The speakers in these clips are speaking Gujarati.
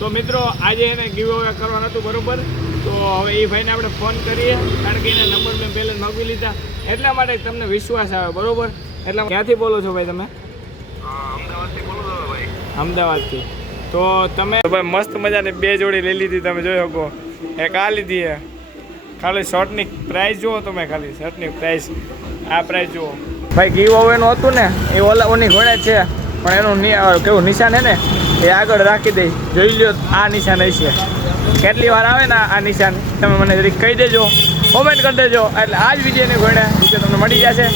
તો મિત્રો આજે એને ગીવ અવે કરવાનું હતું બરોબર. તો હવે એ ભાઈને આપણે ફોન કરીએ, કારણ કે એના નંબર મેં પહેલાં નોંધી લીધા, એટલા માટે તમને વિશ્વાસ આવે બરોબર. એટલે ક્યાંથી બોલો છો ભાઈ તમે? અમદાવાદથી બોલું છું ભાઈ. અમદાવાદથી. તો તમે ભાઈ મસ્ત મજાની 2 જોડી લઈ લીધી, તમે જોઈ શકો. એક આ લીધી છે, ખાલી શર્ટની પ્રાઇસ જુઓ તમે, ખાલી શર્ટની પ્રાઇસ આ પ્રાઇસ જુઓ ભાઈ. ગીવ અવેનું હતું ને એ ઓની ઘોડે છે, પણ એનું કેવું નિશાન છે ને એ આગળ રાખી દઈ. જોઈ લો આ નિશાન હશે, કેટલી વાર આવે ને આ નિશાન તમે મને જરીક કહી દેજો, કોમેન્ટ કરી દેજો, એટલે આ જ વિડીયોની ઘોડે નીચે તમને મળી જશે.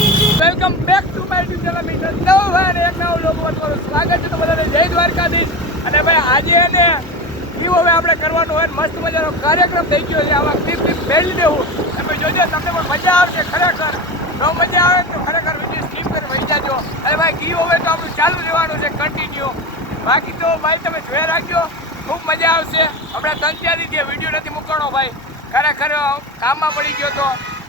Welcome back to my YouTube channel મિત્ર. નવો ભાઈ અને એક નવો લોકો તમારું સ્વાગત છે. તો બધાને જય દ્વારકાધીશ. અને ભાઈ આજે એને ગીવ અવે આપણે કરવાનું હોય, મસ્ત મજાનો કાર્યક્રમ થઈ ગયો છે. આમાં ક્લિપ મેળવી દેવું, તમે જોજો, તમને પણ મજા આવશે ખરેખર. ન મજા આવે તો ખરેખર વિડીયો સ્કીપ કરી વહી જાજો. અને ભાઈ ગીવ અવે તો આપણું ચાલુ રહેવાનું છે કન્ટિન્યુ. બાકી તો ભાઈ તમે જોયા રાખજો, ખૂબ મજા આવશે. હમણાં 3-4 જે વિડીયો નથી મૂકવાનો ભાઈ, ખરેખર કામમાં પડી ગયો તો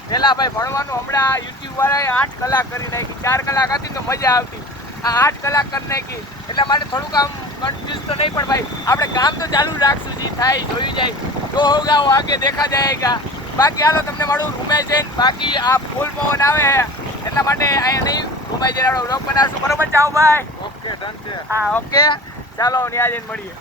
પહેલાં ભાઈ ભણવાનું. હમણાં યુટ્યુબવાળાએ 8 કલાક કરી નાખી, 4 કલાક હતી તો મજા આવતી, આ 8 કલાક કરી નાખી. એટલા માટે થોડુંક આમ કન્ફ્યુઝ તો નહીં, પણ ભાઈ આપણે કામ તો ચાલુ રાખશું, જે થાય જોઈ જાય, જો હોગા वो आगे देखा जाएगा. બાકી હાલો તમને મળું ઘુમાઈ જઈને. બાકી આ ફૂલ પવન આવે છે એટલા માટે અહીંયા નહીં ઘુમાઈ જઈને આપણે વ્લોગ બનાવશું બરોબર. જાઓ ભાઈ. ઓકે, ડન છે. હા ઓકે, ચાલો ત્યાં જઈને મળીએ.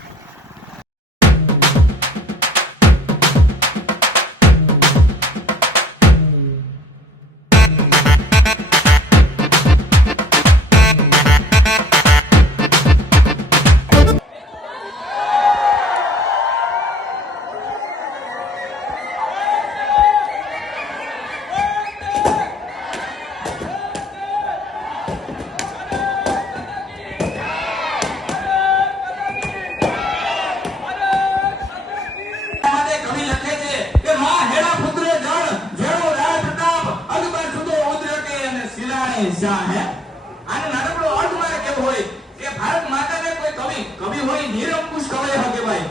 આને નાનકડો અર્થ મારે કેવો હોય કે ભારત માતાને કોઈ કવિ હોય, નિરંકુશ કવિ હોય ભાઈ.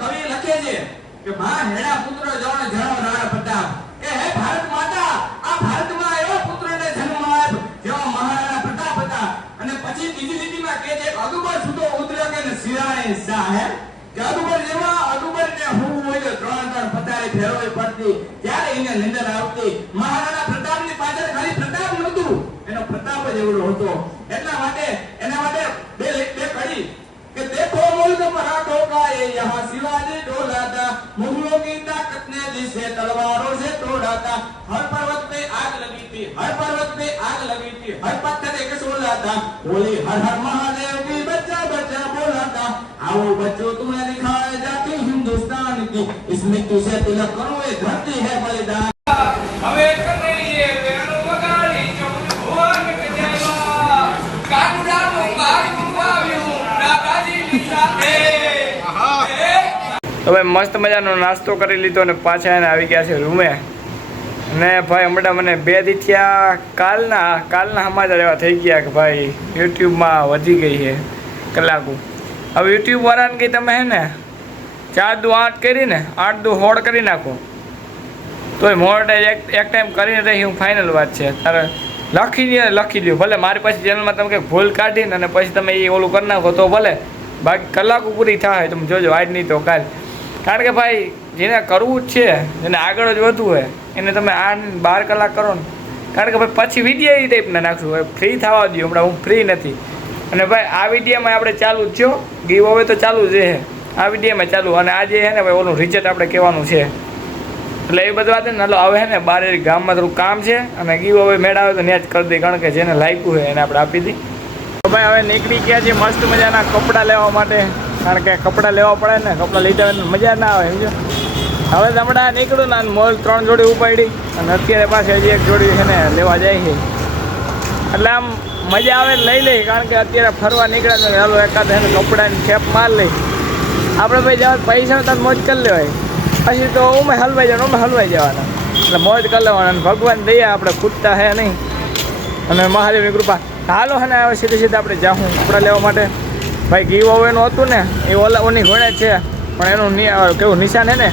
કવિ લખે છે કે માં હેડા પુત્ર જણ જણો રાણા પ્રતાપ, કે હે ભારત માતા, આ ભારતમાં એવો પુત્રને જન્મ આપ જેવો મહારાણા પ્રતાપ હતા. અને પછી બીજી લીટીમાં કહે છે અદુબર સુતો ઉદ્ર કે સિરાણે સાહેબ, કે અદુબર ને હું હોય તો 3 પતારે ફેરવી પડતી, ત્યારે એને નિંદર આવતી. મહારાણા પ્રતાપની પાછળ ખાલી પ્રતાપ નહોતું, એનો પ્રતાપ જ એવડો હતો. એટલા માટે એના માટે બે કડી કે देखो मुल्क मराठों का ये यहाँ शिवाजी डोला था, मुगलों की ताकत ने जिसे तलवारों से तोड़ा था. हर पर्वत पे आग लगी थी, हर पर्वत पे आग लगी थी, हर पत्थर एक सोला था, बोली हर हर महादेव की बच्चा बच्चा बोला था. आओ बच्चों तुम्हें दिखाए जाती हिंदुस्तान की, इसमें तुझे तिलक करो ये धरती है बलिदान. હવે કનૈયે વેણુ વગાડી ચૌદ ભુવન ગજાવા, કાનુડાનું બાળું આવ્યું દાદાજીની સાથે. તો ભાઈ મસ્ત મજાનો નાસ્તો કરી લીધો અને પાછા એને આવી ગયા છે રૂમે. અને ભાઈ હમણાં મને 2 દી થયા, કાલના સમાચાર એવા થઈ ગયા કે ભાઈ યુટ્યુબમાં વધી ગઈ છે કલાકો. હવે યુટ્યુબવાળાને કંઈ તમે હે ને 4 દુ 8 કરીને 8 દુ 16 કરી નાખો તોય મોનેટાઈઝ એક ટાઈમ કરીને રહી. હું ફાઇનલ વાત છે, તારે લખી લ્યો ભલે. મારી પછી ચેનલમાં તમે કંઈક ભૂલ કાઢીને અને પછી તમે એ ઓલું કરી નાખો તો ભલે, બાકી કલાકો પૂરી થાય તમે જોજો, આજ નહીં તો કાલ. કારણ કે ભાઈ જેને કરવું જ છે, જેને આગળ જ વધવું હોય એને તમે 8-12 કલાક કરો ને. કારણ કે ભાઈ પછી વિડીયો એ ટાઈપના નાખશું, ભાઈ ફ્રી થવા દો. હમણાં હું ફ્રી નથી. અને ભાઈ આ વિડીયોમાં આપણે ચાલુ જ છો, ગીવ અવે તો ચાલુ જ છે આ વિડીયોમાં ચાલુ. અને આજે છે ને ભાઈ ઓલું રિઝલ્ટ આપણે કહેવાનું છે, એટલે એ બધું વાત ને હાલો આવે છે ને બાર ગામમાં થોડું કામ છે, અને ગીવ અવે મેળ આવે તો ત્યાં જ કરી દઈએ, કારણ કે જેને લાગ્યું હોય એને આપણે આપી દઈએ. તો ભાઈ હવે નીકળી ગયા છે મસ્ત મજાના કપડાં લેવા માટે, કારણ કે કપડાં લેવા પડે ને, કપડાં લીધા મજા ના આવે સમજો. હવે તો હમણાં નીકળું ને મોલ 3 જોડી ઉપાડી, અને અત્યારે પાછી હજી 1 જોડી છે ને લેવા જાય છે. એટલે આમ મજા આવે લઈ લઈ, કારણ કે અત્યારે ફરવા નીકળ્યા ને હાલો એકાદ એને કપડાની ખેપ માર લઈ. આપણે ભાઈ જવા પૈસા તો મોજ કરી લેવાય, પછી તો હલવાઈ જવાના, એટલે મોજ કરી લેવાના. ભગવાન દયા આપણે ખૂટતા હે નહીં, અને મહાદેવની કૃપા. હાલો હે ને હવે સીધે આપણે જાઉં કપડાં લેવા માટે. ભાઈ ગીવ અવેનું હતું ને એ ઓની ઘોડે છે, પણ એનું કેવું નિશાન છે ને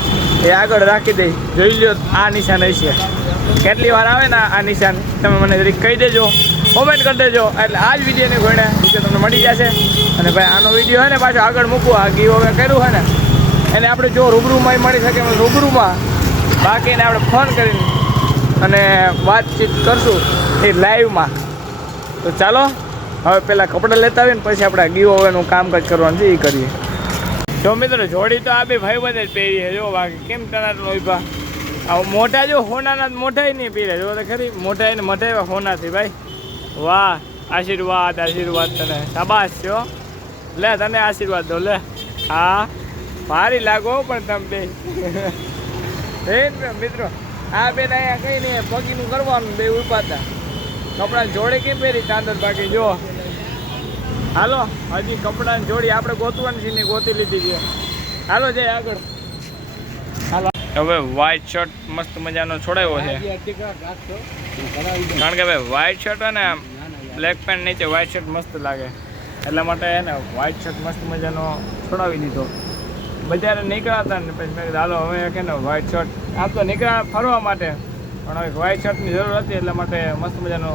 એ આગળ રાખી દઈ. જોઈ લો આ નિશાન હશે, કેટલી વાર આવે ને આ નિશાન તમે મને જરીક કહી દેજો, કોમેન્ટ કરી દેજો, એટલે આ જ વિડીયોની ઘોડે તમને મળી જશે. અને ભાઈ આનો વિડીયો હે ને પાછો આગળ મૂકવો, આ ગીવ હવે કર્યું હે ને એને આપણે જો રૂબરૂમાં મળી શકે એમ રૂબરૂમાં, બાકીને આપણે ફોન કરીને અને વાતચીત કરશું એ લાઈવમાં. તો ચાલો હવે પહેલાં કપડાં લેતા આવીને પછી આપણે ગીવ હવેનું કામકાજ કરવાનું છે એ કરીએ. જો મિત્રો જોડી તો આ બે ભાઈ બધા જ પહેરી છે. જો બાકી કેમ તનાટ લોહીપા આ મોટા જો હોનાના મોઢાઈ નહીં પહેરે. જો તો ખરી મોઢાઈ ને મઢાઈ હોનાથી ભાઈ. વાહ આશીર્વાદ આશીર્વાદ તને, શાબાશ છો. લે તને આશીર્વાદ દો લે. હા ભારી લાગો પણ તમે બે મિત્રો આ બેન અહીંયા કઈ નહીં પગીનું કરવાનું બે ઉપાતા કપડાં જોડે કેમ પહેરી ચાંદર બાકી જો. હાલો હજી કપડાની જોડી આપણે ગોતવાની છે ને ગોતી લીધી છે. હાલો જઈ આગળ. હાલો હવે વ્હાઈટ શર્ટ મસ્ત મજાનો છોડાવ્યો છે કારણ કે ભાઈ વ્હાઈટ શર્ટ હોય ને બ્લેક પેન્ટ નીચે વ્હાઈટ શર્ટ મસ્ત લાગે એટલા માટે હે ને વ્હાઈટ શર્ટ મસ્ત મજાનો છોડાવી દીધો. બજારે નીકળાતા ને પછી મેં કીધું હાલો હવે કે ને વ્હાઈટ શર્ટ આમ તો નીકળ્યા ફરવા માટે પણ હવે વ્હાઈટ શર્ટની જરૂર હતી એટલા માટે મસ્ત મજાનો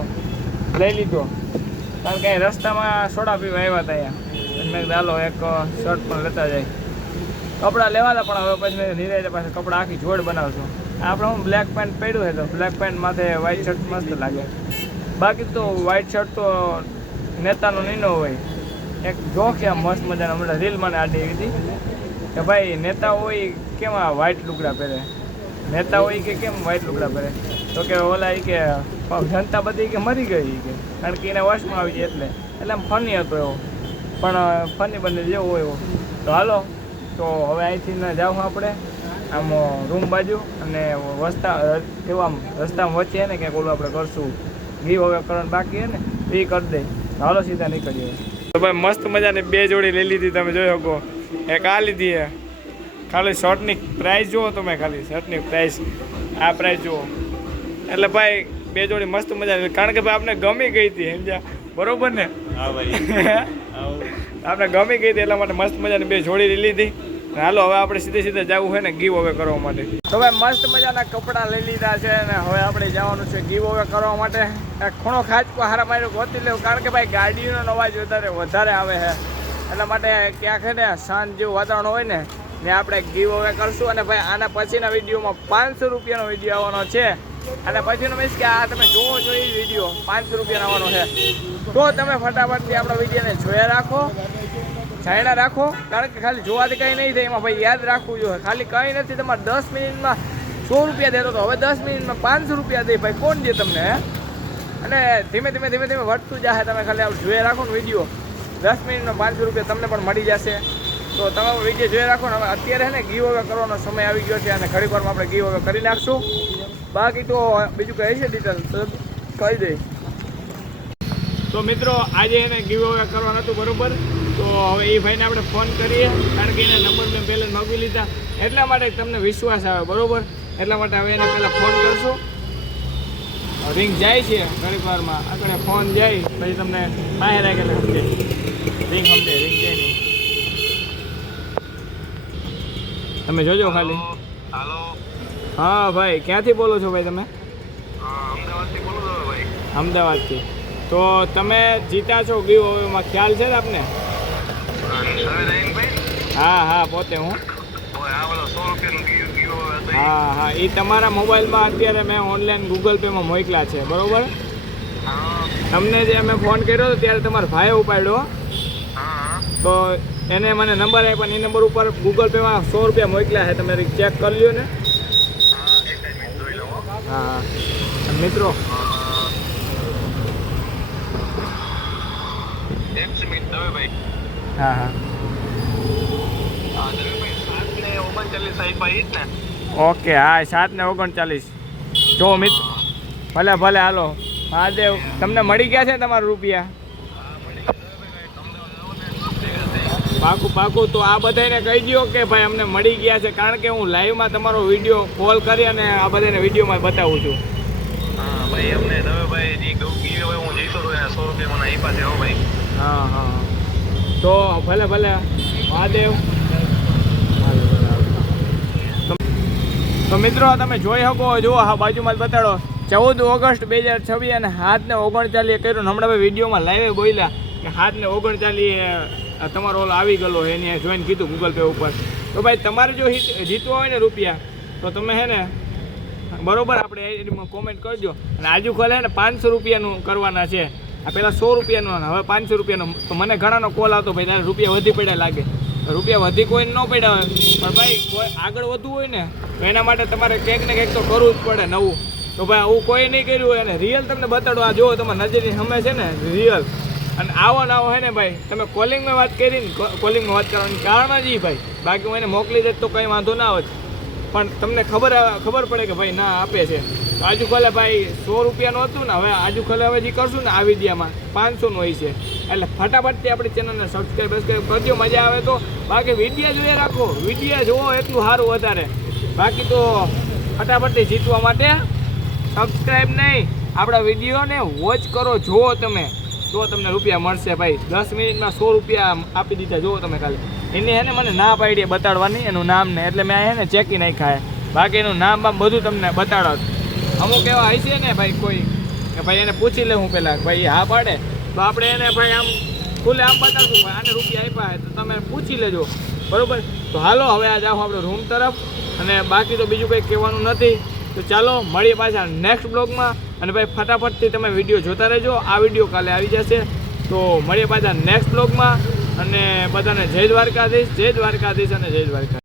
લઈ લીધો કારણ કે રસ્તામાં સોડા પીવા આવ્યા હતા અહીંયા. મેં કીધું હાલો એક શર્ટ પણ લેતા જાય. કપડાં લેવાતા પણ હવે પછી મેં નિરાયતે પાસે કપડાં આખી જોડ બનાવશું. આપણે હું બ્લેક પેન્ટ પહેર્યું છે તો બ્લેક પેન્ટ માથે વ્હાઈટ શર્ટ મસ્ત લાગે. બાકી તો વ્હાઈટ શર્ટ તો નેતાનો નીનો હોય. એક જોખ આમ મસ્ત મજાનો હમણાં રીલ મને આડી એવી હતી કે ભાઈ નેતા હોય કેમ આ વ્હાઈટ લુગડા પહેરે, નેતા હોય કે કેમ વ્હાઈટ લુગડા પહેરે તો કે ઓલા એ કે જનતા બધી કે મરી ગઈ કે કારણ કે એના વશમાં આવી જાય એટલે આમ ફની હતો એવો પણ ફની બને જેવો હોય એવો. તો હાલો તો હવે અહીંથી જાઉં આપણે આમ રૂમ બાજુ અને કેવું આમ રસ્તામાં વચ્ચે ને ક્યાંક ઓલું આપણે કરશું ગીવ હવે કરવાનું બાકી હે ને એ કરી દે. હાલો સીધા નીકળીએ. તો ભાઈ મસ્ત મજાની બે જોડી લઈ લીધી તમે જોઈ શકો. એક આ લીધી હે ખાલી શર્ટની પ્રાઇસ જુઓ તમે ખાલી શર્ટની પ્રાઇસ આ પ્રાઇસ જુઓ એટલે ભાઈ બે જોડી મસ્ત મજાની કારણ કે ભાઈ આપણે ગમી ગઈ હતી સમજ્યા બરોબર ને. હા ભાઈ આપણે ગમી ગઈ હતી એટલા માટે મસ્ત મજાની બે જોડી લઈ લીધી. હાલો હવે આપણે સીધે સીધે જવું હોય ને ગીવ અવે કરવા માટે. તો ભાઈ મસ્ત મજાના કપડાં લઈ લીધા છે અને હવે આપણે જવાનું છે ગીવ અવે કરવા માટે. ખૂણો ખાચકો હારા માર્યો ગોતી લેવું કારણ કે ભાઈ ગાડીનો અવાજ વધારે આવે છે એટલા માટે ક્યાંક છે ને સાંજ જેવું વાતાવરણ હોય ને ને આપણે ગીવ અવે કરશું. અને ભાઈ આના પછીના વિડીયોમાં 500 રૂપિયાનો વિડીયો આવવાનો છે અને પછીનો મીન્સ કે આ તમે જોવો છો એ વિડીયો 500 રૂપિયાનો આવવાનો છે. તો તમે ફટાફટથી આપણા વિડીયોને જોયા રાખો, જાણ્યા રાખો કારણ કે ખાલી જોવાથી કંઈ નહીં થાય એમાં ભાઈ યાદ રાખવું જોઈએ. ખાલી કંઈ નથી તમારે 10 મિનિટમાં 100 રૂપિયા દેતો તો હવે 10 મિનિટમાં 500 રૂપિયા દે ભાઈ કોણ દે તમને હે. અને ધીમે ધીમે વધતું જશે. તમે ખાલી આપણે જોયા રાખો ને વિડીયો 10 મિનિટમાં 500 રૂપિયા તમને પણ મળી જશે. તો તમે વિડીયો જોઈ રાખો ને. હવે અત્યારે છે ને ગીવ અવે કરવાનો સમય આવી ગયો છે અને ઘડીક વારમાં આપણે ગીવ અવે કરી નાખશું. બાકી તો બીજું કહે છે ડિટેલ તો કહી દઈ. તો મિત્રો આજે એને ગીવ અવે કરવાનું હતું બરાબર. તો હવે એ ભાઈને આપણે ફોન કરીએ કારણ કે એના નંબર મેં પહેલાં માગી લીધા એટલા માટે તમને વિશ્વાસ આવે બરાબર. એટલા માટે હવે એને પહેલાં ફોન કરશું. રિંગ જાય છે ઘડીક વારમાં આગળ ફોન જાય પછી તમને બહાર આગળ સમજે રિંગ સમજે રિંગ જાય નહીં. તમે જોજો ખાલી. હા ભાઈ ક્યાંથી બોલો છો ભાઈ તમે? અમદાવાદથી બોલો છો ભાઈ. અમદાવાદથી. તો તમે જીતા છો ગીવ અવેમાં ખ્યાલ છે ને આપને? હા હા પોતે હું. હા હા એ તમારા મોબાઈલમાં અત્યારે મેં ઓનલાઈન ગૂગલ પેમાં મોકલ્યા છે બરોબર. તમને જે મેં ફોન કર્યો હતો ત્યારે તમારા ભાઈએ ઉપાડ્યો તો એને મને નંબર આપ્યો અને એ નંબર ઉપર ગૂગલ પેમાં 100 રૂપિયા મોકલ્યા છે. તમે ચેક કરી લ્યો ને. હા હા મિત્રો હા હા ઓકે હા 7:39. જો મિત્ર ભલે ભલે હાલો મહાદેવ તમને મળી ગયા છે તમારા રૂપિયા પાકું પાકું. તો આ બધાને કહી દો કે ભાઈ અમને મળી ગયા છે કારણ કે હું લાઈવમાં તમારો વિડીયો કોલ કરી અને આ બધાને વિડીયોમાં બતાવું છું. હા ભાઈ અમને દવેભાઈ જે હું જીતો હતો એને 100 રૂપિયા મને આપ્યા છે હો ભાઈ. હા હા તો ભલે ભલે મહાદેવ. તો મિત્રો તમે જોઈ શકો જુઓ હા બાજુમાં જ બતાડો 14 ઓગસ્ટ 2026 અને 7:39 કર્યું. હમણાં ભાઈ વિડીયોમાં લાઈવ બોલ્યા કે 7:39 આ તમારો ઓલો આવી ગયેલો છે એને જોઈને કીધું ગૂગલ પે ઉપર. તો ભાઈ તમારે જો જીતવા હોય ને રૂપિયા તો તમે હે ને બરોબર આપણે એમાં કોમેન્ટ કરજો. અને આજુ ખોલે ને 500 રૂપિયાનું કરવાના છે. આ પહેલાં 100 રૂપિયાનું હવે 500 રૂપિયાનું. તો મને ઘણાનો કોલ આવતો ભાઈ તારે રૂપિયા વધી પડ્યા લાગે. રૂપિયા વધી કોઈ ન પડ્યા હોય પણ ભાઈ કોઈ આગળ વધવું હોય ને તો એના માટે તમારે કંઈક ને કંઈક તો કરવું જ પડે નવું. તો ભાઈ આવું કોઈ નહીં કર્યું હોય અને રિયલ તમને બતાડો. આ જુઓ તમારા નજરની સામે છે ને રિયલ. અને આવો ને આવો હે ને ભાઈ તમે કોલિંગમાં વાત કરી ને કોલિંગમાં વાત કરવાની કારણ જ ભાઈ. બાકી હું એને મોકલી દે તો કંઈ વાંધો ના આવે પણ તમને ખબર પડે કે ભાઈ ના આપે છે. તો આજુ ખોલે ભાઈ 100 રૂપિયાનું હતું ને હવે આજુ ખોલે હવે જે કરશું ને આ વિડીયામાં 500નું હોય છે. એટલે ફટાફટથી આપણી ચેનલને સબસ્ક્રાઈબ કરજો. મજા આવે તો. બાકી વિડીયો જોઈએ રાખો. વિડીયો જોવો એટલું સારું વધારે. બાકી તો ફટાફટથી જીતવા માટે સબસ્ક્રાઈબ નહીં આપણા વિડીયોને વોચ કરો. જુઓ તમે તો તમને રૂપિયા મળશે ભાઈ. 10 મિનિટમાં 100 રૂપિયા આપી દીધા. જુઓ તમે ખાલી એને હે ને મને ના પાડી બતાડવાની એનું નામ ને એટલે મેં હે ને ચેકી નાખ્યા. બાકી એનું નામ બામ બધું તમને બતાડો. અમુક એવા હશે ને ભાઈ કોઈ કે ભાઈ એને પૂછી લે હું પહેલાં ભાઈ હા પાડે તો આપણે એને ભાઈ આમ ખુલ્લે આમ બતાડશું ભાઈ આને રૂપિયા આપ્યા તો તમે પૂછી લેજો બરાબર. તો હાલો હવે આ જાઓ આપણે રૂમ તરફ. અને બાકી તો બીજું કંઈ કહેવાનું નથી. તો ચાલો મળીએ પાછા નેક્સ્ટ બ્લોગમાં. અને ભાઈ ફટાફટથી તમે વિડીયો જોતા રહેજો. આ વિડીયો કાલે આવી જશે. તો મળીએ પાછા નેક્સ્ટ બ્લોગમાં. અને બધાને જય દ્વારકાધીશ, જય દ્વારકાધીશ અને જય દ્વારકા.